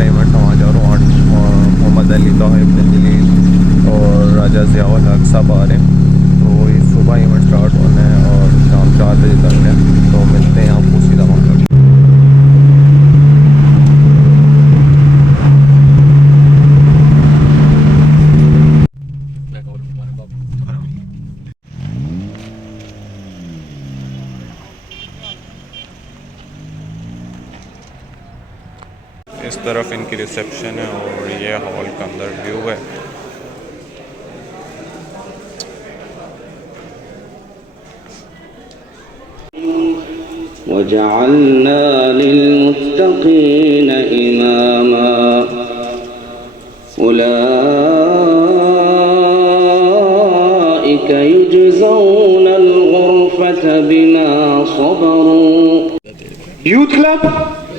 کا ایونٹ ہے وہاں جا رہا ہوں. محمد علی طاہر ابن جلیل اور راجہ ضیاء الحق صاحب آ رہے ہیں. تو یہ صبح ایونٹ اسٹارٹ ہونا ہے اور شام 4 بجے تک ہے. تو ملتے ہیں آپ کو سیدھا وہاں تک. اس طرف ان کی ریسیپشن ہے اور یہ ہال کا اندر ویو ہے. وجعلنا للمتقين إماما أولئك يجزون الغرفة بما صبروا. Youth club?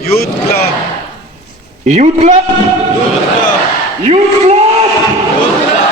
Youth club. Youth club? Youth club. Youth club? Youth club.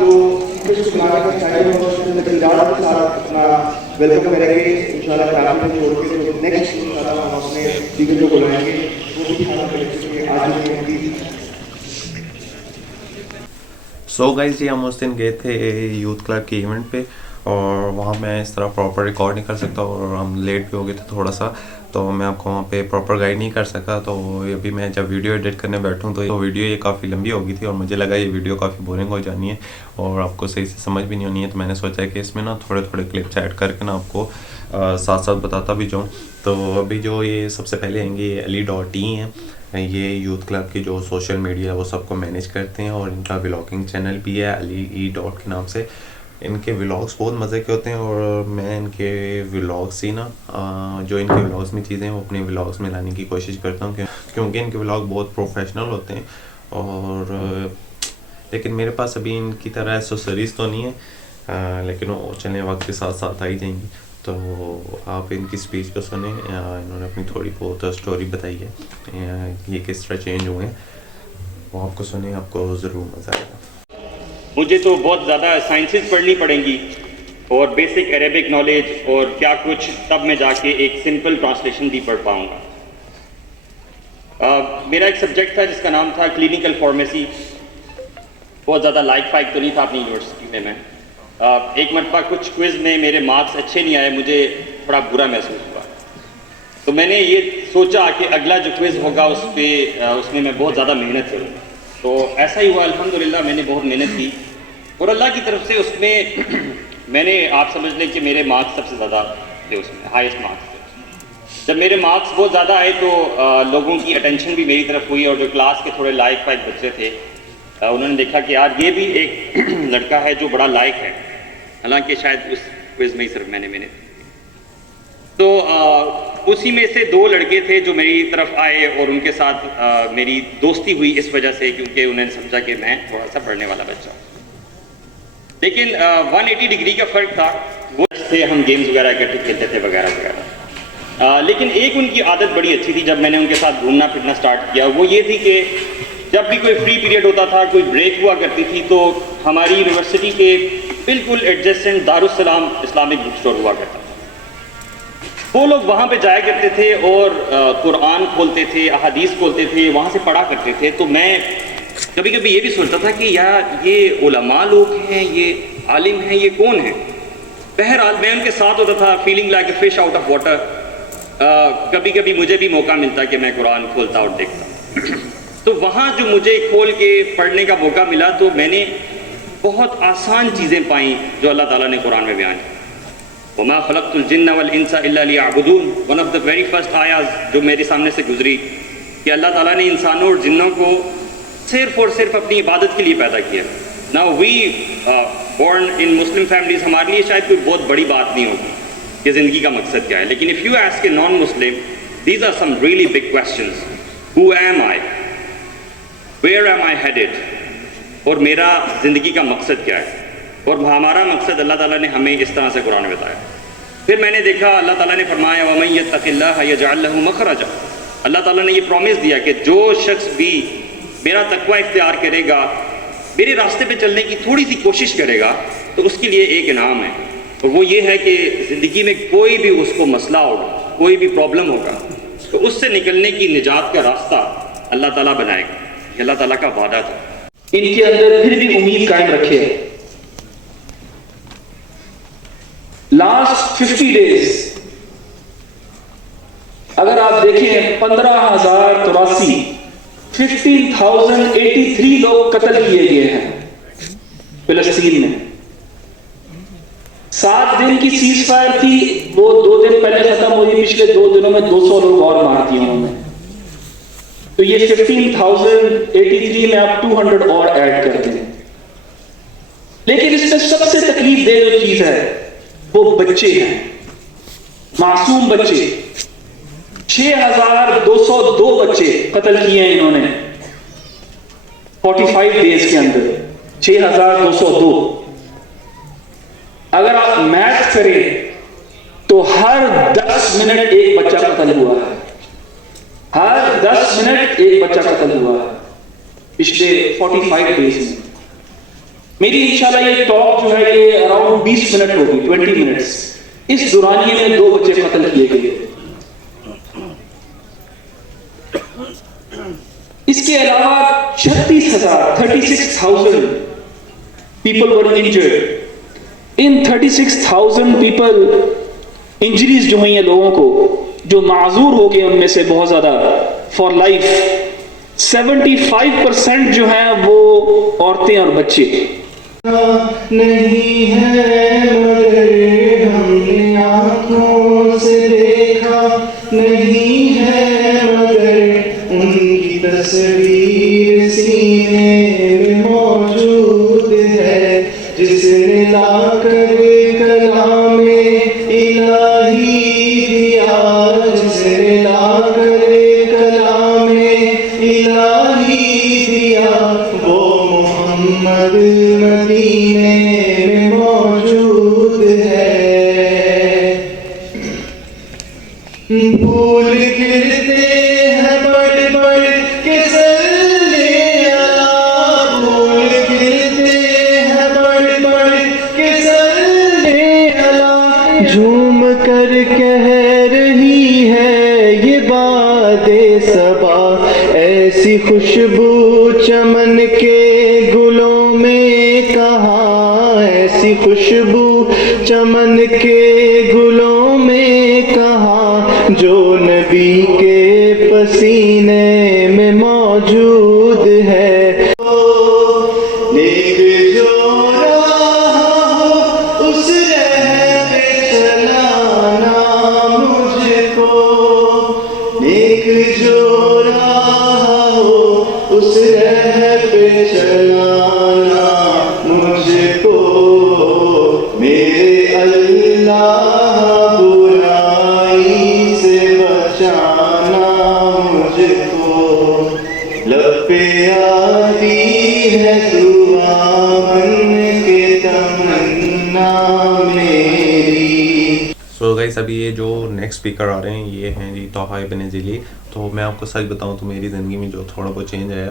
جو ویلکم کریں گے انشاءاللہ کافی چھوڑ کے جو نیکسٹ انشاءاللہ ہم اپنے دیگر جو بلائیں گے وہ بھی کھانا کریں گے آج کی. سو گائز جی ہم اس دن گئے تھے یوتھ کلب کے ایونٹ پہ اور وہاں میں اس طرح پراپر ریکارڈ نہیں کر سکتا اور ہم لیٹ بھی ہو گئے تھے تھوڑا سا تو میں آپ کو وہاں پہ پراپر گائیڈ نہیں کر سکا. تو ابھی میں جب ویڈیو ایڈٹ کرنے بیٹھوں تو ویڈیو یہ کافی لمبی ہو گئی تھی اور مجھے لگا یہ ویڈیو کافی بورنگ ہو جانی ہے اور آپ کو صحیح سے سمجھ بھی نہیں ہونی ہے. تو میں نے سوچا کہ اس میں نا تھوڑے تھوڑے کلپس ایڈ کر کے نا آپ کو ساتھ ساتھ بتاتا بھی جاؤں. تو ابھی جو یہ سب سے پہلے آئیں گے یہ علی ڈاٹ ای ہیں. یہ یوتھ کلب کی جو سوشل میڈیا ہے وہ سب کو مینیج کرتے ہیں اور ان کا ولاگنگ چینل بھی ہے علی ای ڈاٹ کے نام سے. ان کے ولاگس بہت مزے کے ہوتے ہیں اور میں ان کے ولاگس ہی نا جو ان کے ولاگس میں چیزیں ہیں وہ اپنے ولاگس میں لانے کی کوشش کرتا ہوں کیونکہ ان کے ولاگ بہت پروفیشنل ہوتے ہیں. اور لیکن میرے پاس ابھی ان کی طرح ایسوسریز تو نہیں ہے لیکن وہ چلنے وقت کے ساتھ ساتھ آ ہی جائیں گی. تو آپ ان کی اسپیچ کو سنیں. انہوں نے اپنی تھوڑی بہت اسٹوری بتائی ہے یہ کس طرح چینج ہوئے ہیں وہ آپ کو سنیں آپ کو ضرور مزہ آئے گا. مجھے تو بہت زیادہ سائنسز پڑھنی پڑیں گی اور بیسک عربک نالج اور کیا کچھ تب میں جا کے ایک سمپل ٹرانسلیشن بھی پڑھ پاؤں گا. میرا ایک سبجیکٹ تھا جس کا نام تھا کلینکل فارمیسی. بہت زیادہ لائک فائک تو نہیں تھا اپنی یونیورسٹی میں. ایک مرتبہ کچھ کوئز میں میرے مارکس اچھے نہیں آئے مجھے تھوڑا برا محسوس ہوا. تو میں نے یہ سوچا کہ اگلا جو کوئز ہوگا اس میں میں بہت زیادہ محنت کروں. تو ایسا ہی ہوا الحمدللہ میں نے بہت محنت کی اور اللہ کی طرف سے اس میں میں نے آپ سمجھ لیں کہ میرے مارکس سب سے زیادہ تھے اس میں ہائیسٹ مارکس تھے. جب میرے مارکس بہت زیادہ آئے تو لوگوں کی اٹینشن بھی میری طرف ہوئی اور جو کلاس کے تھوڑے لائق فائق بچے تھے انہوں نے دیکھا کہ یار یہ بھی ایک لڑکا ہے جو بڑا لائق ہے. حالانکہ شاید اس کوئز میں ہی صرف میں نے محنت کی. تو اسی میں سے 2 لڑکے تھے جو میری طرف آئے اور ان کے ساتھ میری دوستی ہوئی اس وجہ سے کیونکہ انہوں نے سمجھا کہ میں تھوڑا سا پڑھنے والا بچہ ہوں. لیکن 180 ڈگری کا فرق تھا. وہ سے ہم گیمز وغیرہ اکٹھے کھیلتے تھے وغیرہ وغیرہ. لیکن ایک ان کی عادت بڑی اچھی تھی جب میں نے ان کے ساتھ گھومنا پھرنا سٹارٹ کیا. وہ یہ تھی کہ جب بھی کوئی فری پیریڈ ہوتا تھا کوئی بریک ہوا کرتی تھی تو ہماری یونیورسٹی کے بالکل ایڈجسٹنٹ دارالسلام اسلامک بک اسٹور ہوا کرتا تھا. وہ لوگ وہاں پہ جایا کرتے تھے اور قرآن کھولتے تھے احادیث کھولتے تھے وہاں سے پڑھا کرتے تھے. تو میں کبھی کبھی یہ بھی سوچتا تھا کہ یار یہ علماء لوگ ہیں یہ عالم ہیں یہ کون ہیں. بہرحال میں ان کے ساتھ ہوتا تھا feeling like a fish out of water. کبھی کبھی مجھے بھی موقع ملتا کہ میں قرآن کھولتا اور دیکھتا. تو وہاں جو مجھے کھول کے پڑھنے کا موقع ملا تو میں نے بہت آسان چیزیں پائیں جو اللہ تعالیٰ نے قرآن میں بیان کی. وَمَا خَلَقْتُ الْجِنَّ وَالْإِنسَ إِلَّا لِيَعْبُدُونَ. One of the very first Ayaz جو میرے سامنے سے گزری کہ اللہ تعالیٰ نے انسانوں اور جنوں کو صرف اور صرف اپنی عبادت کے لیے پیدا کیا. Now we born in Muslim families ہمارے لیے شاید کوئی بہت بڑی بات نہیں ہوگی کہ زندگی کا مقصد کیا ہے. لیکن if you ask a non-Muslim these are some really big questions. Who am I? Where am I headed, اور میرا زندگی کا مقصد کیا ہے. اور ہمارا مقصد اللہ تعالیٰ نے ہمیں اس طرح سے قرآن میں بتایا. پھر میں نے دیکھا اللہ تعالیٰ نے فرمایا وَمَن يَتَّقِ اللَّهَ يَجْعَل لَهُ مَخْرَجًا. اللہ تعالیٰ نے یہ پرومس دیا کہ جو شخص بھی میرا تقوی اختیار کرے گا، میرے راستے پہ چلنے کی تھوڑی سی کوشش کرے گا، تو اس کے لیے ایک انعام ہے، اور وہ یہ ہے کہ زندگی میں کوئی بھی اس کو مسئلہ ہوگا، کوئی بھی پرابلم ہوگا، تو اس سے نکلنے کی نجات کا راستہ اللہ تعالیٰ بنائے گا. یہ اللہ تعالیٰ کا وعدہ تھا. ان کے اندر پھر بھی امید قائم رکھے. لاسٹ 50 days اگر آپ دیکھیں 15,083 15,083 لوگ قتل کیے گئے ہیں فلسطین میں. 7 دن کی سیز فائر تھی، وہ 2 دن پہلے ختم ہوئی، پچھلے 2 دنوں میں 200 لوگ اور مار دیے انہوں نے. تو یہ 15,083 میں آپ 200 اور ایڈ کرتے ہیں. لیکن اس میں سب سے تکلیف دہ جو چیز ہے وہ بچے ہیں، معصوم بچے. 6,202 بچے قتل کیے ہیں انہوں نے 45 days کے اندر. 6,202. اگر آپ میتھ کریں تو ہر 10 منٹ ایک بچہ قتل ہوا ہے. ہر 10 منٹ ایک بچہ قتل ہوا ہے پچھلے 45 days میں. میری انشاءاللہ یہ ٹاک جو ہے یہ اراؤنڈ 20 منٹ ہوگی، 20 minutes. اس دورانیے میں 2 بچے قتل کیے گئے. اس کے علاوہ 36,000 people were injured. In 36,000 people injuries جو ہوئی ہیں لوگوں کو، جو معذور ہو گئے ان میں سے بہت زیادہ فار لائف، 75% جو ہیں وہ عورتیں اور بچے. نہیں ہے مگر ہم نے آنکھوں سے دیکھا، نہیں ہے مگر ان کی تصویر سینے میں موجود ہے، جس نے لا کر کلام الہی دیا، جس نے لا کر کلام الہی دیا، وہ محمد مدینے میں موجود ہے. پھول گرتے ہیں بڑھ بڑھ کے صلی اللہ، پھول گرتے ہیں بڑھ بڑھ کے صلی اللہ. جھوم کر کہہ رہی ہے یہ باد صبا، ایسی خوشبو چمن کے گلوں میں کہاں، ایسی خوشبو چمن کے گلوں میں کہاں، جو نبی کے پسینے میں موجود ہے. نیک جو راہ ہو اس راہ پہ چلانا مجھ کو، نیک جو راہ ہو اس راہ پہ چلانا مجھ کو، میرے اللہ برائی سے بچانا مجھ کو. لب پہ آتی ہے دعا بن کے تمنا میری. سو گائز ابھی یہ جو نیکسٹ اسپیکر آ رہے ہیں یہ ہیں جی طٰہٰ ابن جلی. تو میں آپ کو سچ بتاؤں تو میری زندگی میں جو تھوڑا بہت چینج آیا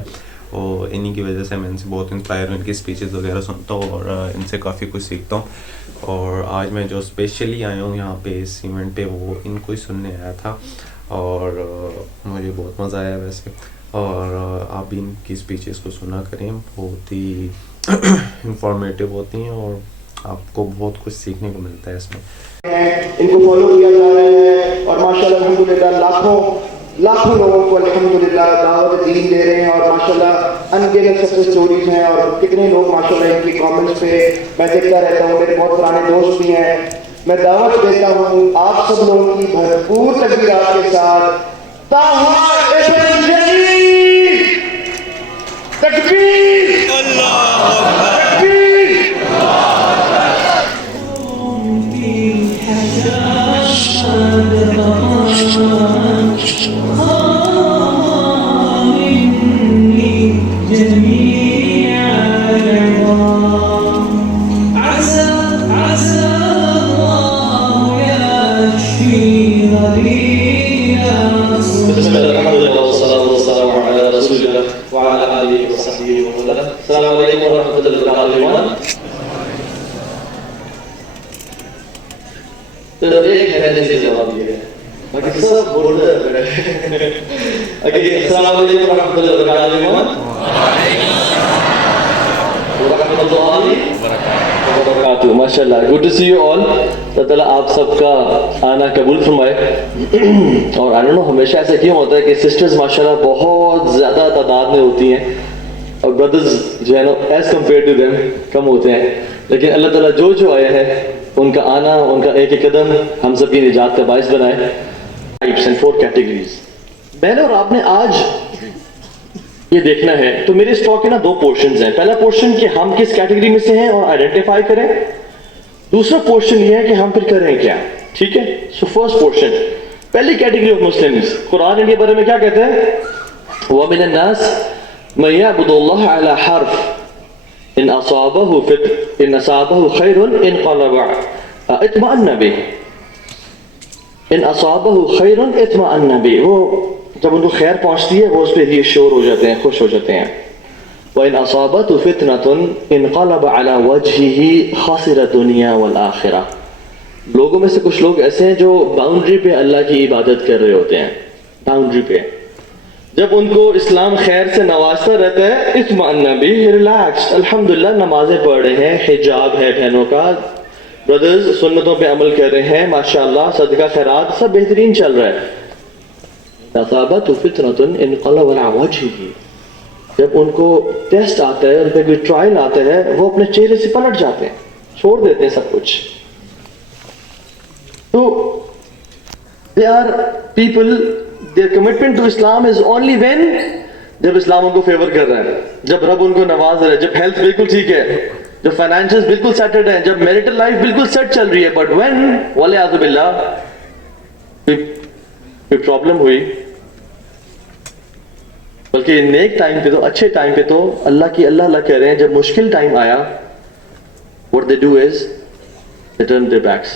وہ انہی کی وجہ سے. میں ان سے بہت انسپائر ہوں، ان کی اسپیچز وغیرہ سنتا ہوں اور ان سے کافی کچھ سیکھتا ہوں. اور آج میں جو اسپیشلی آیا ہوں یہاں پہ اس ایونٹ پہ وہ ان کو ہی سننے آیا تھا، اور مجھے بہت مزہ آیا ویسے. اور آپ بھی ان کی اسپیچز کو سنا کریں، بہت ہی انفارمیٹیو ہوتی ہیں اور آپ کو بہت کچھ سیکھنے کو ملتا ہے اس میں. ان کو فالو کیا جا رہا ہے اور ماشاءاللہ الحمدللہ لاکھوں لوگوں کو الحمدللہ دعوت دین دے رہے ہیں، اور ماشاءاللہ ان گنت سکسیس سٹوریز ہیں. اور کتنے لوگ ماشاءاللہ ان کی کامنٹس پہ میں دیکھتا رہتا ہوں، میرے بہت پرانے دوست بھی ہیں. میں دعوت دیتا ہوں آپ سب لوگوں کی بھرپور تکبیرات کے ساتھ طٰہٰ ابن جلی. تکبیر تکبیر. وعلى آله وصحبه ومن والاه. السلام علیکم ورحمۃ اللہ وبرکاتہ. تو ایک ہے سے جواب دیا باقی سب بول رہے ہیں. السلام علیکم ورحمۃ اللہ وبرکاتہ. ماشاء اللہ, good to see you all. اللہ تعالیٰ آپ سب کا آنا قبول فرمائے. اور آئی ڈونٹ نو ہمیشہ ایسا کیوں ہوتا ہے کہ سسٹرز ماشاء اللہ بہت زیادہ تعداد میں ہوتی ہیں اور بردرز جو ہے نا ایز کمپیئر ٹو دیم کم ہوتے ہیں, لیکن اللہ تعالیٰ جو آئے ہیں ان کا آنا, ان کا ایک ایک قدم ہم سب کی نجات کا باعث بنائے. Types and 4 categories. میں نے اور آپ نے آج یہ دیکھنا ہے, تو میرے اس ٹاک کے نا 2 پورشنز ہیں. پہلا پورشن کہ ہم کس کیٹیگری میں سے ہیں اور آئیڈینٹیفائی کریں. دوسرا پورشن یہ ہے کہ ہم پھر کریں کیا. ٹھیک ہے, سو فرسٹ پورشن, پہلی کیٹیگری آف مسلمز. قرآن ان کے بارے میں کیا کہتے ہیں؟ وَمِنَ النَّاسِ مَن يَعْبُدُ اللَّهَ عَلَى حَرْفٍ إِنْ أَصَابَهُ خَيْرٌ انقلب اطمأن بِهِ. إِنْ أَصَابَهُ خَيْرٌ اطمأن بِهِ. وہ جب ان کو خیر پہنچتی ہے وہ اس پہ ریشور ہو جاتے ہیں, خوش ہو جاتے ہیں. وَإِنْ أَصَابَتْهُ فِتْنَةٌ انقلب على وجهه خَسِرَ الدُّنْيَا وَالْآخِرَةَ. لوگوں میں سے کچھ لوگ ایسے ہیں جو باؤنڈری پہ اللہ کی عبادت کر رہے ہوتے ہیں, باؤنڈری پہ. جب ان کو اسلام خیر سے نوازتا رہتا ہے, اطمئن بھی, ریلیکسڈ, الحمدللہ نمازیں پڑھ رہے ہیں, حجاب ہے بہنوں کا, برادرز سنتوں پہ عمل کر رہے ہیں, ماشاءاللہ صدقہ خیرات سب بہترین چل رہا ہے. اصابت فتنۃ انقلب علی وجهه. جب ان کو ٹیسٹ آتا ہے, ان پہ کوئی ٹرائل آتا ہے, وہ اپنے چہرے سے پلٹ جاتے ہیں, چھوڑ دیتے ہیں سب کچھ. تو they are people, their commitment to Islam is only when جب اسلام ان کو فیور کر رہا ہے, جب رب ان کو نواز رہا ہے, جب ہیلتھ بالکل ٹھیک ہے, جب فائنینشیل بالکل سیٹلڈ ہیں, جب میرٹل لائف بالکل سیٹ چل رہی ہے. بٹ when والعیاذ باللہ کوئی پرابلم ہوئی, بلکہ نیک ٹائم پہ تو, اچھے ٹائم پہ تو اللہ اللہ کہہ رہے ہیں, جب مشکل ٹائم آیا what they do is they turn their backs.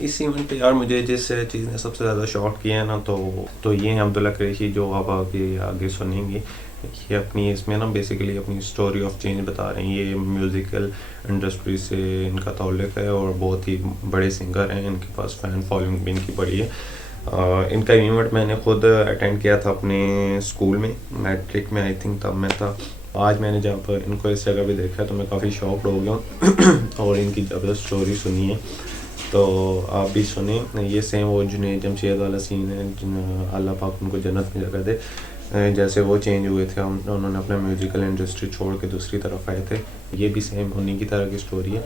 اس ایونٹ پہ یار مجھے جس چیز نے سب سے زیادہ شاک کیا ہے نا تو یہ ہیں عبداللہ قریشی, جو آپ آگے سنیں گے. یہ اپنی اس میں نا بیسیکلی اپنی اسٹوری آف چینج بتا رہے ہیں. یہ میوزیکل انڈسٹری سے ان کا تعلق ہے اور بہت ہی بڑے سنگر ہیں, ان کے پاس فین فالوئنگ بھی ان کی بڑی ہے. ان کا ایونٹ میں نے خود اٹینڈ کیا تھا اپنے اسکول میں, میٹرک میں آئی تھنک تب میں تھا. آج میں نے جب ان کو اس جگہ پہ دیکھا تو میں کافی شاکڈ ہو گیا ہوں اور ان کی جب اسٹوری سنی ہے تو آپ بھی سنیں. یہ سیم وہ جنید جمشید والا سین ہے, اللہ پاک ان کو جنت میں جگہ دے. جیسے وہ چینج ہوئے تھے, انہوں نے اپنا میوزیکل انڈسٹری چھوڑ کے دوسری طرف آئے تھے. یہ بھی سیم انہیں کی طرح کی اسٹوری ہے.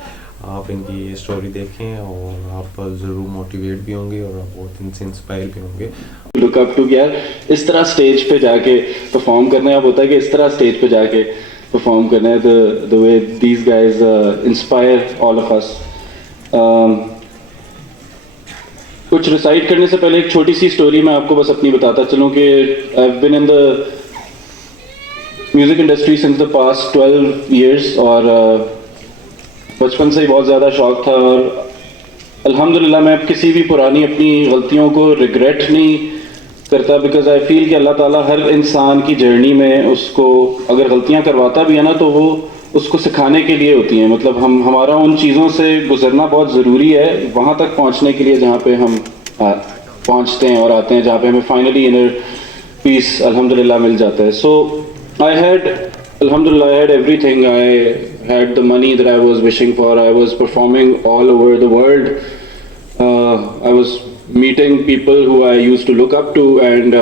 آپ ان کی یہ اسٹوری دیکھیں اور آپ ضرور موٹیویٹ بھی ہوں گے اور آپ بہت ان سے انسپائر بھی ہوں گے. لک اپ ٹو یار اس طرح اسٹیج پہ جا کے پرفارم کرنا ہے. اب ہوتا ہے کہ اس طرح اسٹیج پہ جا کے پرفارم کرنا ہے. the way these guys inspire all of us. کچھ ریسائٹ کرنے سے پہلے ایک چھوٹی سی اسٹوری میں آپ کو بس اپنی بتاتا چلوں کہ I've been in the music industry since the past 12 years اور بچپن سے ہی بہت زیادہ شوق تھا. اور الحمدللہ میں اب کسی بھی پرانی اپنی غلطیوں کو ریگریٹ نہیں کرتا, بیکاز آئی فیل کہ اللہ تعالیٰ ہر انسان کی جرنی میں اس کو اگر غلطیاں کرواتا بھی ہے نا تو وہ اس کو سکھانے کے لیے ہوتی ہیں. مطلب ہمارا ان چیزوں سے گزرنا بہت ضروری ہے وہاں تک پہنچنے کے لیے جہاں پہ ہم پہنچتے ہیں اور آتے ہیں, جہاں پہ ہمیں فائنلی انر پیس الحمدللہ مل جاتا ہے. سو alhamdulillah I had everything. I had the money that I was wishing for. I was performing all over the world. I was meeting people who I used to look up to and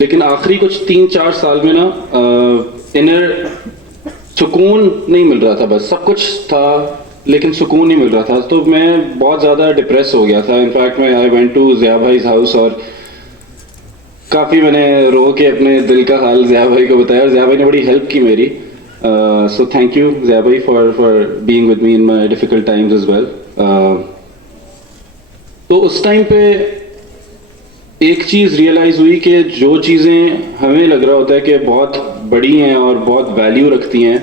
لیکن آخری کچھ 3-4 سال میں نا inner سکون نہیں مل رہا تھا. بس سب کچھ تھا لیکن سکون نہیں مل رہا تھا. تو میں بہت زیادہ ڈپریس ہو گیا تھا. انفیکٹ میں I went to Zia بھائی's house اور کافی میں نے رو کے اپنے دل کا حال ضیاء بھائی کو بتایا اور ضیاء بھائی نے بڑی ہیلپ کی میری. سو تھینک یو ضیاء بھائی for being with me in my difficult times as well. تو اس ٹائم پہ ایک چیز ریئلائز ہوئی کہ جو چیزیں ہمیں لگ رہا ہوتا ہے کہ بہت بڑی ہیں اور بہت ویلیو رکھتی ہیں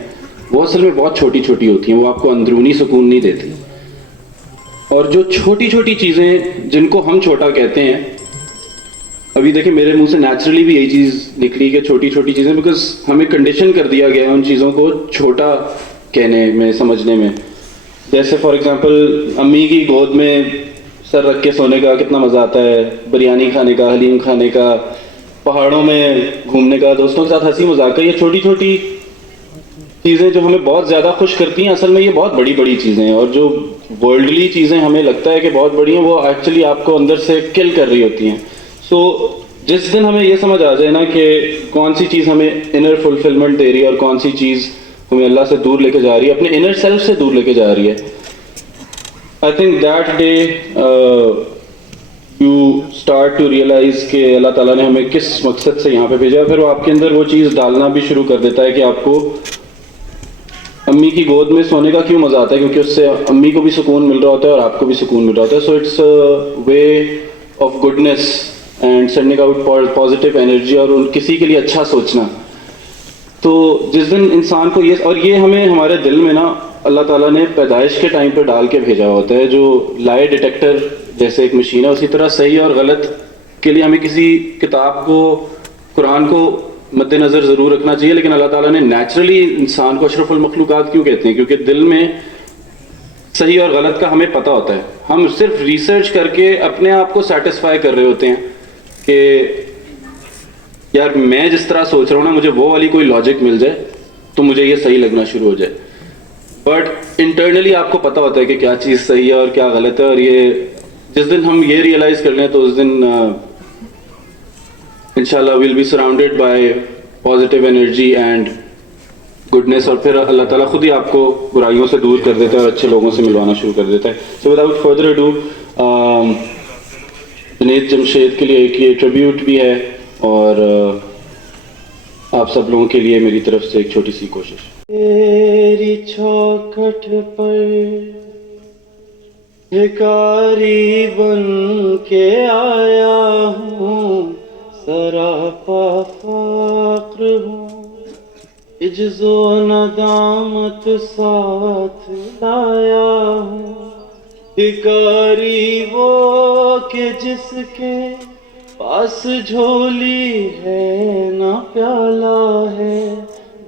وہ اصل میں بہت چھوٹی چھوٹی ہوتی ہیں, وہ آپ کو اندرونی سکون نہیں دیتی. اور جو چھوٹی چھوٹی چیزیں جن کو ہم چھوٹا کہتے ہیں, ابھی دیکھیں میرے منہ سے نیچرلی بھی یہی چیز نکلی کہ چھوٹی چھوٹی چیزیں, بیکاز ہمیں کنڈیشن کر دیا گیا ہے ان چیزوں کو چھوٹا کہنے میں, سمجھنے میں. جیسے فار ایگزامپل امی کی گود میں سر رکھ کے سونے کا کتنا مزہ آتا ہے, بریانی کھانے کا, حلیم کھانے کا, پہاڑوں میں گھومنے کا, دوستوں کے ساتھ ہنسی مذاق کا. یہ چھوٹی چھوٹی چیزیں جو ہمیں بہت زیادہ خوش کرتی ہیں, اصل میں یہ بہت بڑی بڑی چیزیں ہیں. اور جو ورلڈلی چیزیں ہمیں لگتا ہے کہ بہت بڑی ہیں, وہ ایکچولی آپ کو اندر سے کل کر رہی ہوتی ہیں. سو جس دن ہمیں یہ سمجھ آ جائے نا کہ کون سی چیز ہمیں انر فلفلمنٹ دے رہی ہے اور کون سی چیز ہمیں اللہ سے دور لے کے جا رہی ہے, اپنے انر سیلف سے دور لے کے جا رہی ہے, I think that day you start to realize کہ اللہ تعالیٰ نے ہمیں کس مقصد سے یہاں پہ بھیجا ہے. پھر وہ آپ کے اندر وہ چیز ڈالنا بھی شروع کر دیتا ہے کہ آپ کو امی کی گود میں سونے کا کیوں مزہ آتا ہے, کیونکہ اس سے امی کو بھی سکون مل رہا ہوتا ہے اور آپ کو بھی سکون مل رہا ہوتا ہے. So it's way of goodness and sending out positive energy, اور کسی کے لیے اچھا سوچنا. تو جس دن انسان کو یہ, اور یہ ہمیں ہمارے دل میں نا اللہ تعالیٰ نے پیدائش کے ٹائم پہ ڈال کے بھیجا ہوتا ہے, جو لائے ڈیٹیکٹر جیسے ایک مشین ہے, اسی طرح صحیح اور غلط کے لیے ہمیں کسی کتاب کو, قرآن کو مد نظر ضرور رکھنا چاہیے. لیکن اللہ تعالیٰ نے نیچرلی انسان کو اشرف المخلوقات کیوں کہتے ہیں, کیونکہ دل میں صحیح اور غلط کا ہمیں پتہ ہوتا ہے. ہم صرف ریسرچ کر کے اپنے آپ کو سیٹسفائی کر رہے ہوتے ہیں کہ یار میں جس طرح سوچ رہا ہوں نا, مجھے وہ والی کوئی لاجک مل جائے تو مجھے یہ صحیح لگنا شروع ہو جائے. بٹ انٹرنلی آپ کو پتہ ہوتا ہے کہ کیا چیز صحیح ہے اور کیا غلط ہے. اور یہ جس دن ہم یہ ریئلائز کر لیں تو اس دن انشاءاللہ will be surrounded by positive energy and goodness, اور پھر اللہ تعالیٰ خود ہی آپ کو برائیوں سے دور کر دیتا ہے اور اچھے لوگوں سے ملوانا شروع کر دیتا ہے. So without further ado, Junaid Jamshed کے لیے ایک یہ ٹریبیوٹ بھی ہے, اور آپ سب لوگوں کے لیے میری طرف سے ایک چھوٹی سی کوشش. تیری چوکھٹ پر بھکاری بن کے آیا ہوں, سراپا فقر ہوں, عجز و ندامت ساتھ لایا ہوں. بھکاری وہ کہ جس کے پاس جھولی ہے نہ پیالہ ہے,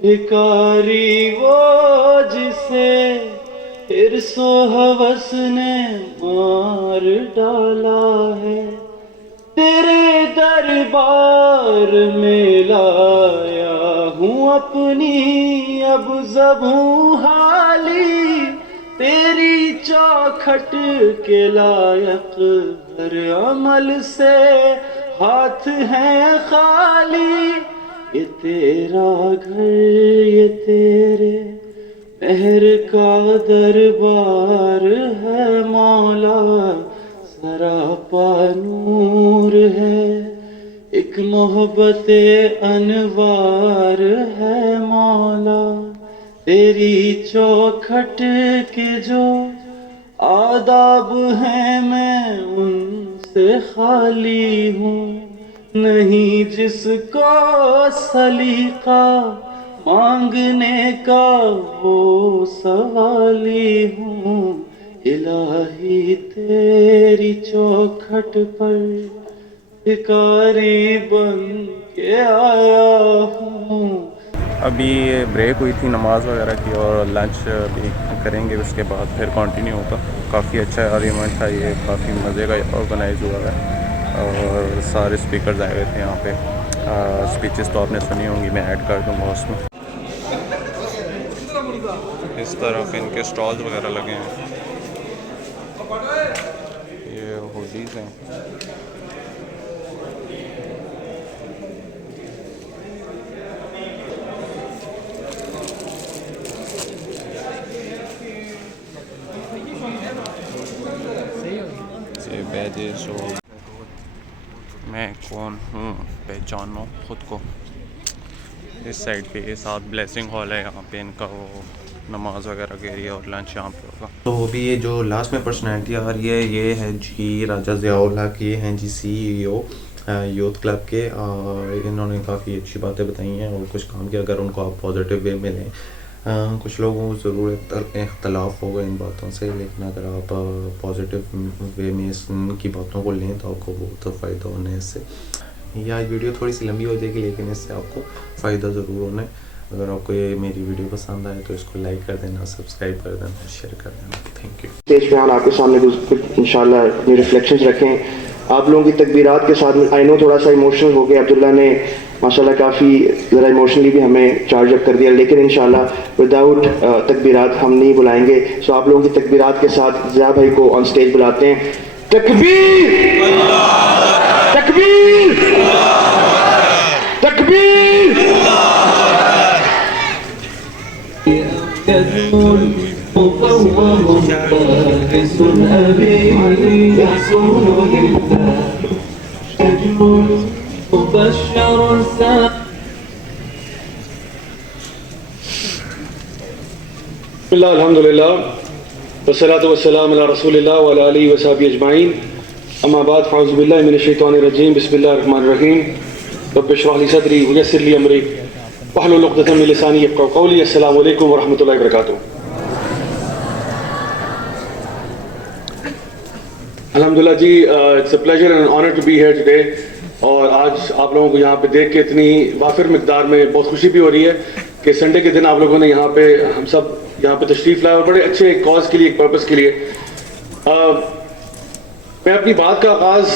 بھکاری وہ جسے حرص و ہوس نے مار ڈالا ہے. تیرے دربار میں لایا ہوں اپنی اب زبوں حالی, تیری چوکھٹ کے لائق ہر عمل سے ہاتھ ہیں خالی. یہ تیرا گھر, یہ تیرے مہر کا دربار ہے مولا, سراپا نور ہے, ایک محبت انوار ہے مولا. تیری چوکھٹ کے جو آداب ہیں میں ان سے خالی ہوں, نہیں جس کو سلیقہ مانگنے کا وہ سوالی ہوں. الہی تیری چوکھٹ پر بھکاری بن کے آیا ہوں. ابھی بریک ہوئی تھی نماز وغیرہ کی, اور لنچ بھی کریں گے, اس کے بعد پھر کنٹینیو ہوگا. کافی اچھا ارینجمنٹ تھا یہ, کافی مزے کا آرگنائز ہوا ہے, اور سارے اسپیکرز آئے ہوئے تھے یہاں پہ. اسپیچز تو آپ نے سنی ہوں گی, میں ایڈ کر دوں گا اس میں. اس طرف ان کے اسٹالز وغیرہ لگے ہیں, یہ ہوڈیز ہیں. میں کون ہوں پہچانو خود کو. اس سائڈ پہ یہ ساتھ بلیسنگ ہال ہے, یہاں پہ ان کا وہ نماز وغیرہ کے ایریا, اور لنچ یہاں پہ ہوگا. تو ابھی یہ جو لاسٹ میں پرسنالٹی آ رہی ہے, یہ ہے جی راجہ ضیاء الحق, یہ ہیں جی CEO یوتھ کلب کے, اور انہوں نے کافی اچھی باتیں بتائی ہیں اور کچھ کام کیا. اگر ان کو آپ پازیٹیو وے میں لیں کچھ لوگوں کو ضرور اختلاف ہوگا ان باتوں سے، لیکن اگر آپ پازیٹیو وے میں ان کی باتوں کو لیں تو آپ کو بہت فائدہ ہونا ہے اس سے. یہ آج ویڈیو تھوڑی سی لمبی ہو جائے گی، لیکن اس سے آپ کو فائدہ ضرور ہونا ہے. اگر آپ کو یہ میری ویڈیو پسند آئے تو اس کو لائک کر دینا، سبسکرائب کر دینا، شیئر کر دینا. Thank you. اسٹیج پہ ہم آپ کے سامنے کچھ انشاءاللہ اپنی ریفلیکشنز رکھیں آپ لوگوں کی تکبیرات کے ساتھ. آئی نو تھوڑا سا ایموشنل ہو گیا، عبداللہ نے ماشاءاللہ کافی ذرا ایموشنلی بھی ہمیں چارج اپ کر دیا، لیکن انشاءاللہ وداؤٹ تکبیرات ہم نہیں بلائیں گے. سو آپ لوگوں کی تکبیرات کے ساتھ ضیاء بھائی کو آن سٹیج بلاتے ہیں. تکبیر تکبیر تکبیر. بسم اللہ الحمدللہ والصلاة والسلام علی رسول اللہ وعلی آلہ وصحبہ اجمعین. اما بعد فاعوذ باللہ من الشیطان الرجیم. بسم اللہ الرحمن الرحیم. رب اشرح لی صدری ویسر لی امری واحلل عقدۃ من لسانی یفقہوا قولی. السلام علیکم ورحمۃ اللہ وبرکاتہ. الحمدللہ جی، it's a pleasure and honour to be here today. اور آج آپ لوگوں کو یہاں پہ دیکھ کے اتنی وافر مقدار میں بہت خوشی بھی ہو رہی ہے کہ سنڈے کے دن آپ لوگوں نے یہاں پہ ہم سب یہاں پہ تشریف لایا، اور بڑے اچھے ایک کاز کے لیے، ایک پرپس کے لیے. میں اپنی بات کا آغاز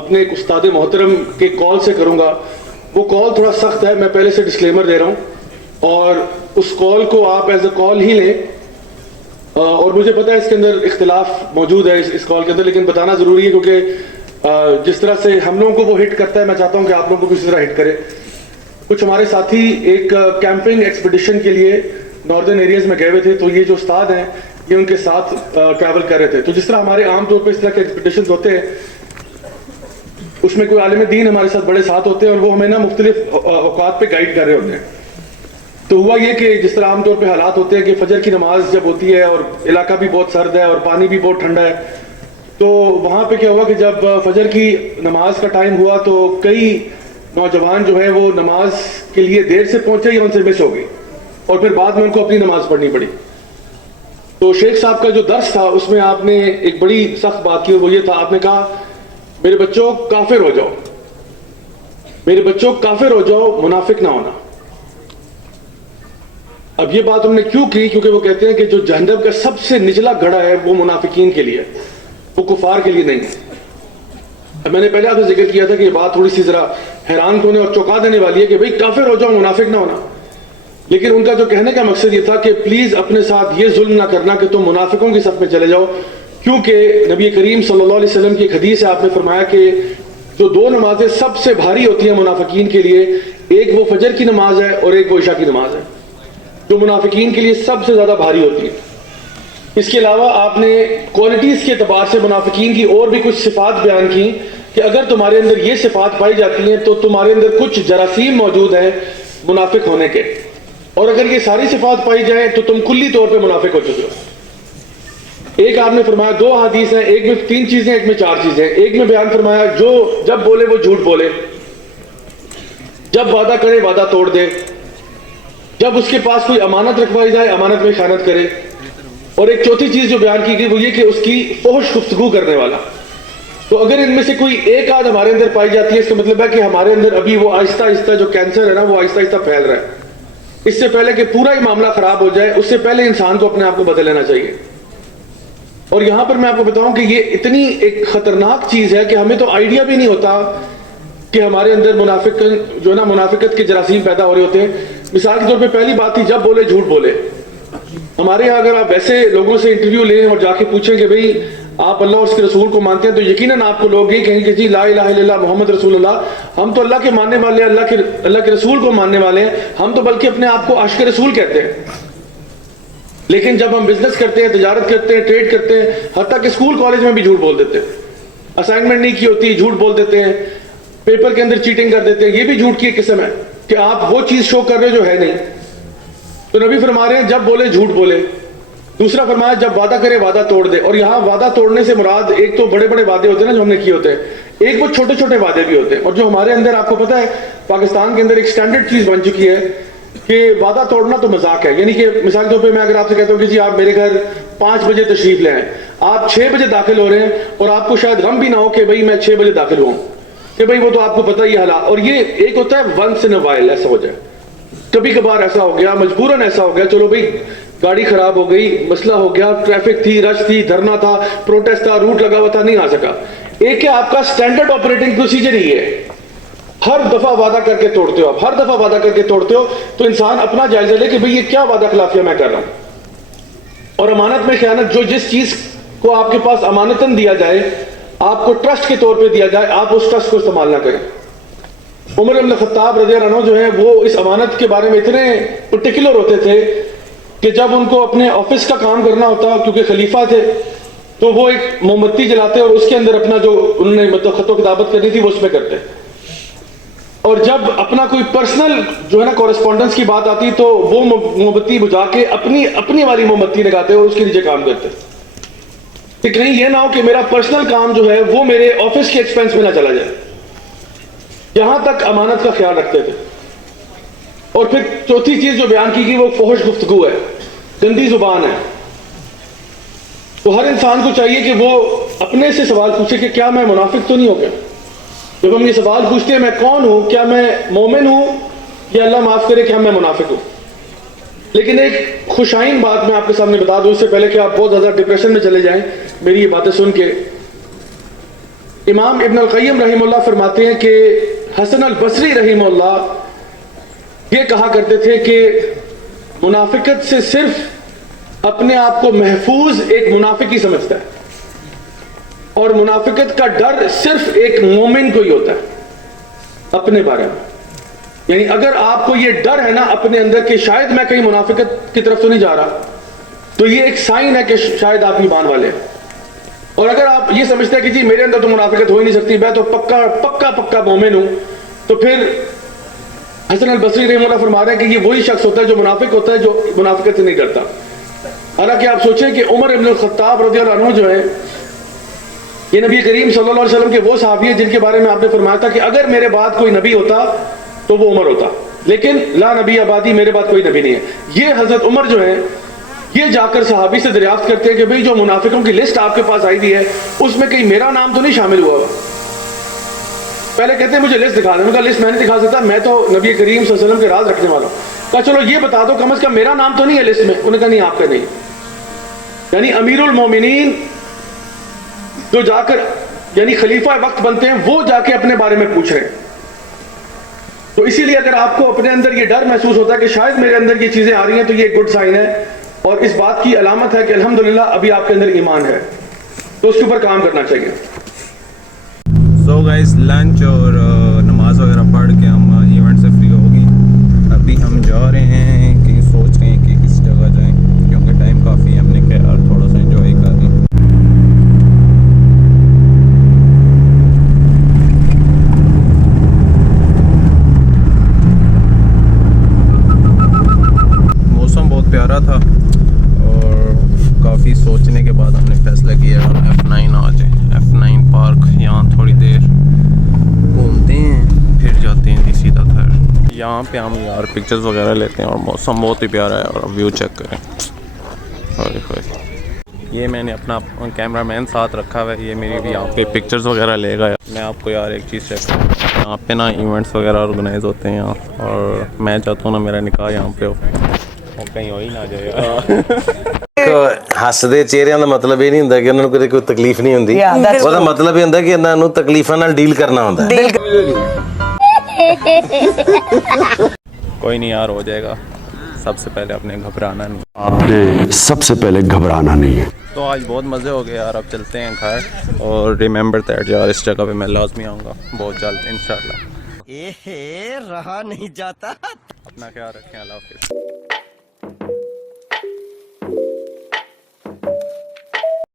اپنے ایک استاد محترم کے کال سے کروں گا. وہ کال تھوڑا سخت ہے، میں پہلے سے ڈسکلیمر دے رہا ہوں، اور اس کال کو آپ ایز اے کال ہی لیں. اور مجھے پتا ہے اس کے اندر اختلاف موجود ہے اس کال کے اندر، لیکن بتانا ضروری ہے کیونکہ جس طرح سے ہم لوگوں کو وہ ہٹ کرتا ہے، میں چاہتا ہوں کہ آپ لوگوں کو بھی اسی طرح ہٹ کرے. کچھ ہمارے ساتھی ایک کیمپنگ ایکسپیڈیشن کے لیے ناردرن ایریاز میں گئے ہوئے تھے، تو یہ جو استاد ہیں یہ ان کے ساتھ ٹریول کر رہے تھے. تو جس طرح ہمارے عام طور پہ اس طرح کے ایکسپیڈیشنز ہوتے ہیں، اس میں کوئی عالم دین ہمارے ساتھ بڑے ساتھ ہوتے ہیں، اور وہ ہمیں نا مختلف اوقات پہ گائیڈ کر رہے ہوتے ہیں. تو ہوا یہ کہ جس طرح عام طور پہ حالات ہوتے ہیں کہ فجر کی نماز جب ہوتی ہے اور علاقہ بھی بہت سرد ہے اور پانی بھی بہت ٹھنڈا ہے، تو وہاں پہ کیا ہوا کہ جب فجر کی نماز کا ٹائم ہوا تو کئی نوجوان جو ہیں وہ نماز کے لیے دیر سے پہنچے یا ان سے مس ہو گئی، اور پھر بعد میں ان کو اپنی نماز پڑھنی پڑی. تو شیخ صاحب کا جو درس تھا اس میں آپ نے ایک بڑی سخت بات کی، وہ یہ تھا، آپ نے کہا میرے بچوں کافر ہو جاؤ، میرے بچوں کافر ہو جاؤ، منافق نہ ہونا. اب یہ بات ہم نے کیوں کی؟ کیونکہ وہ کہتے ہیں کہ جو جہنم کا سب سے نچلا گڑھا ہے وہ منافقین کے لیے، وہ کفار کے لیے نہیں. اب میں نے پہلے آپ سے ذکر کیا تھا کہ یہ بات تھوڑی سی ذرا حیران ہونے اور چونکا دینے والی ہے کہ بھئی کافر ہو جاؤ، منافق نہ ہونا. لیکن ان کا جو کہنے کا مقصد یہ تھا کہ پلیز اپنے ساتھ یہ ظلم نہ کرنا کہ تم منافقوں کی صف میں چلے جاؤ، کیونکہ نبی کریم صلی اللہ علیہ وسلم کی ایک حدیث ہے، آپ نے فرمایا کہ جو دو نمازیں سب سے بھاری ہوتی ہیں منافقین کے لیے، ایک وہ فجر کی نماز ہے اور ایک وہ عشاء کی نماز ہے، جو منافقین کے لیے سب سے زیادہ بھاری ہوتی ہے. اس کے علاوہ آپ نے کوالٹیز کے اعتبار سے منافقین کی اور بھی کچھ صفات بیان کی کہ اگر تمہارے اندر یہ صفات پائی جاتی ہیں تو تمہارے اندر کچھ جراثیم موجود ہیں منافق ہونے کے، اور اگر یہ ساری صفات پائی جائیں تو تم کلی طور پہ منافق ہو چکے ہو. ایک آپ نے فرمایا، دو حدیث ہیں، ایک میں 3 چیزیں، ایک میں 4 چیزیں. ایک میں بیان فرمایا جو جب بولے وہ جھوٹ بولے، جب وعدہ کرے وعدہ توڑ دے، جب اس کے پاس کوئی امانت رکھوائی جائے امانت میں خیانت کرے. اور ایک چوتھی چیز جو بیان کی گئی وہ یہ کہ اس کی فحش گفتگو کرنے والا. تو اگر ان میں سے کوئی ایک آدھ ہمارے اندر پائی جاتی ہے، اس کا مطلب ہے کہ ہمارے اندر ابھی وہ آہستہ آہستہ جو کینسر ہے نا، وہ آہستہ آہستہ پھیل رہا ہے. اس سے پہلے کہ پورا ہی معاملہ خراب ہو جائے، اس سے پہلے انسان کو اپنے آپ کو بدل لینا چاہیے. اور یہاں پر میں آپ کو بتاؤں کہ یہ اتنی ایک خطرناک چیز ہے کہ ہمیں تو آئیڈیا بھی نہیں ہوتا کہ ہمارے اندر منافق جو ہے نا، منافقت کے جراثیم پیدا ہو رہے ہوتے ہیں. مثال کے طور پہ پہلی بات تھی جب بولے جھوٹ بولے. ہمارے یہاں اگر آپ ویسے لوگوں سے انٹرویو لیں اور جا کے پوچھیں کہ بھئی آپ اللہ اور اس کے رسول کو مانتے ہیں، تو یقیناً آپ کو لوگ یہ کہیں کہ جی لا الہ الا اللہ محمد رسول اللہ، ہم تو اللہ کے ماننے والے ہیں، اللہ کے رسول کو ماننے والے ہیں، ہم تو بلکہ اپنے آپ کو عاشق رسول کہتے ہیں. لیکن جب ہم بزنس کرتے ہیں، تجارت کرتے ہیں، ٹریڈ کرتے ہیں، حتیٰ کہ اسکول کالج میں بھی جھوٹ بول دیتے ہیں. اسائنمنٹ نہیں کی ہوتی جھوٹ بول دیتے ہیں، پیپر کے اندر چیٹنگ کر دیتے ہیں. یہ بھی جھوٹ کی ایک قسم ہے کہ آپ وہ چیز شو کر رہے جو ہے نہیں. تو نبی فرما رہے ہیں جب بولے جھوٹ بولے. دوسرا فرمایا جب وعدہ کرے وعدہ توڑ دے. اور یہاں وعدہ توڑنے سے مراد ایک تو بڑے بڑے وعدے ہوتے ہیں نا جو ہم نے کیے ہوتے ہیں، ایک وہ چھوٹے چھوٹے وعدے بھی ہوتے ہیں. اور جو ہمارے اندر آپ کو پتا ہے پاکستان کے اندر ایک سٹینڈرڈ چیز بن چکی ہے کہ وعدہ توڑنا تو مذاق ہے. یعنی کہ مثال کے طور پہ میں اگر آپ سے کہتا ہوں کہ جی آپ میرے گھر 5 بجے تشریف لے آئیں, آپ 6 بجے داخل ہو رہے ہیں اور آپ کو شاید غم بھی نہ ہو کہ بھئی میں 6 بجے داخل ہوں, کہ بھئی وہ تو آپ کو پتہ ہی حالات. اور یہ ایک ہوتا ہے ونس ان اے وائل, ایسا ہو جائے, کبھی کبھار ایسا ہو گیا, مجبوراً ایسا ہو گیا, چلو بھئی گاڑی خراب ہو گئی, مسئلہ ہو گیا, ٹریفک تھی, رش تھی, دھرنا تھا, پروٹیسٹ تھا, روٹ لگا ہوا تھا, نہیں آ سکا. ایک ہے آپ کا سٹینڈرڈ آپریٹنگ پروسیجر ہی ہے, ہر دفعہ وعدہ کر کے توڑتے ہو, آپ ہر دفعہ وعدہ کر کے توڑتے ہو, تو انسان اپنا جائزہ لے کہ بھئی یہ کیا وعدہ خلافیہ میں کر رہا ہوں. اور امانت میں خیانت, جو جس چیز کو آپ کے پاس امانتاً دیا جائے, آپ کو ٹرسٹ کے طور پہ دیا جائے, آپ اس ٹرسٹ کو استعمال نہ کریں. عمر بن الخطاب رضی اللہ عنہ جو ہیں وہ اس امانت کے بارے میں اتنے پرٹیکولر ہوتے تھے کہ جب ان کو اپنے آفس کا کام کرنا ہوتا, کیونکہ خلیفہ تھے, تو وہ ایک موم بتی جلاتے اور اس کے اندر اپنا جو انہوں نے مطلب خط و کتابت کرنی تھی وہ اس میں کرتے. اور جب اپنا کوئی پرسنل جو ہے نا کورسپونڈنس کی بات آتی تو وہ موم بتی بجھا کے اپنی والی موم بتی لگاتے اور اس کے نیچے کام کرتے, کہ کہیں یہ نہ ہو کہ میرا پرسنل کام جو ہے وہ میرے آفس کے ایکسپینس میں نہ چلا جائے. یہاں تک امانت کا خیال رکھتے تھے. اور پھر چوتھی چیز جو بیان کی گئی وہ فحش گفتگو ہے, گندی زبان ہے. تو ہر انسان کو چاہیے کہ وہ اپنے سے سوال پوچھے کہ کیا میں منافق تو نہیں ہو گیا. جب ہم یہ سوال پوچھتے ہیں میں کون ہوں, کیا میں مومن ہوں یا اللہ معاف کرے کیا میں منافق ہوں. لیکن ایک خوشائن بات میں آپ کے سامنے بتا دوں اس سے پہلے کہ آپ بہت زیادہ ڈپریشن میں چلے جائیں میری یہ باتیں سن کے. امام ابن القیم رحمہ اللہ فرماتے ہیں کہ حسن البصری رحمہ اللہ یہ کہا کرتے تھے کہ منافقت سے صرف اپنے آپ کو محفوظ ایک منافق ہی سمجھتا ہے, اور منافقت کا ڈر صرف ایک مومن کو ہی ہوتا ہے اپنے بارے میں. یعنی اگر آپ کو یہ ڈر ہے نا اپنے اندر کہ شاید میں کہیں منافقت کی طرف تو نہیں جا رہا, تو یہ ایک سائن ہے کہ شاید آپ ایمان والے ہیں. اور اگر آپ یہ سمجھتے ہیں کہ جی میرے اندر تو منافقت ہو ہی نہیں سکتی, میں تو پکا مومن ہوں, تو پھر حسن البصری رحمہ اللہ فرما رہے ہیں کہ یہ وہی شخص ہوتا ہے جو منافق ہوتا ہے, جو منافقت سے نہیں کرتا. حالانکہ آپ سوچیں کہ عمر ابن الخطاب رضی اللہ عنہ جو ہے یہ نبی کریم صلی اللہ علیہ وسلم کے وہ صحابی ہیں جن کے بارے میں آپ نے فرمایا تھا کہ اگر میرے بعد کوئی نبی ہوتا تو وہ عمر ہوتا, لیکن لا نبی آبادی, میرے بعد کوئی نبی نہیں ہے. یہ حضرت عمر جو ہے یہ جا کر صحابی سے دریافت کرتے ہیں کہ بھئی جو منافقوں کی لسٹ آپ کے پاس آئی دی ہے اس میں کہیں میرا نام تو نہیں شامل ہوا ہوا. پہلے کہتے ہیں مجھے لسٹ دکھا دیں. کہا لسٹ میں نہیں دکھا سکتا, میں تو نبی کریم صلی اللہ علیہ وسلم کے راز رکھنے والا ہوں. کہا چلو یہ بتا دو کم از کم میرا نام تو نہیں ہے لسٹ میں. انہوں نے کہا نہیں آپ کا نہیں. یعنی امیر المومنین جو جا کر یعنی خلیفہ وقت بنتے ہیں وہ جا کے اپنے بارے میں پوچھ رہے ہیں. تو اسی لیے اگر آپ کو اپنے اندر یہ ڈر محسوس ہوتا ہے کہ شاید میرے اندر یہ چیزیں آ رہی ہیں تو یہ ایک گڈ سائن ہے, اور اس بات کی علامت ہے کہ الحمدللہ ابھی آپ کے اندر ایمان ہے, تو اس کے اوپر کام کرنا چاہیے. سو گائز لنچ اور نماز وغیرہ پڑھ کے ہم ایونٹ سے فری ہو گئی. ابھی ہم جا رہے ہیں کہ سوچ رہے ہیں کہ کس جگہ جائیں, کیونکہ ٹائم کافی ہے, ہم نے کہا یار تھوڑا سا انجوائے کر دیں. موسم بہت پیارا تھا اور کافی سوچنے کے بعد ہم نے فیصلہ کیا ہم F9 آ جائیں. F9 پارک, یہاں تھوڑی دیر گھومتے ہیں پھر جاتے ہیں سیدھا گھر. یہاں پہ ہم یار پکچرز وغیرہ لیتے ہیں اور موسم بہت ہی پیارا ہے, اور ویو چیک کریں. یہ میں نے اپنا کیمرہ مین ساتھ رکھا ہوا ہے, یہ میری بھی یہاں پہ پکچرز وغیرہ لے گا. میں آپ کو یار ایک چیز چیک کروں, یہاں پہ نا ایونٹس وغیرہ آرگنائز ہوتے ہیں یہاں, اور میں چاہتا ہوں نا میرا نکاح یہاں پہ ہو, اور کہیں ہو ہی نہ جائے گا. ہسدے چہرے کا مطلب یہ نہیں ہوتا کہ انہوں کو کوئی تکلیف نہیں ہوتی, وہ مطلب یہ ہوتا کہ انہوں تکلیفوں نال ڈیل کرنا ہوتا ہے. کوئی نہیں یار, ہو جائے گا. سب سے پہلے اپنے گھبرانا نہیں, آپ نے سب سے پہلے گھبرانا نہیں ہے. تو آج بہت مزے ہو گئے یار, اب چلتے ہیں گھر. اور ریممبر دیٹ یار, اس جگہ پہ میں لازمی آؤں گا بہت جلد انشاءاللہ. رہا نہیں جاتا. اپنا خیال رکھیں, اللہ حافظ.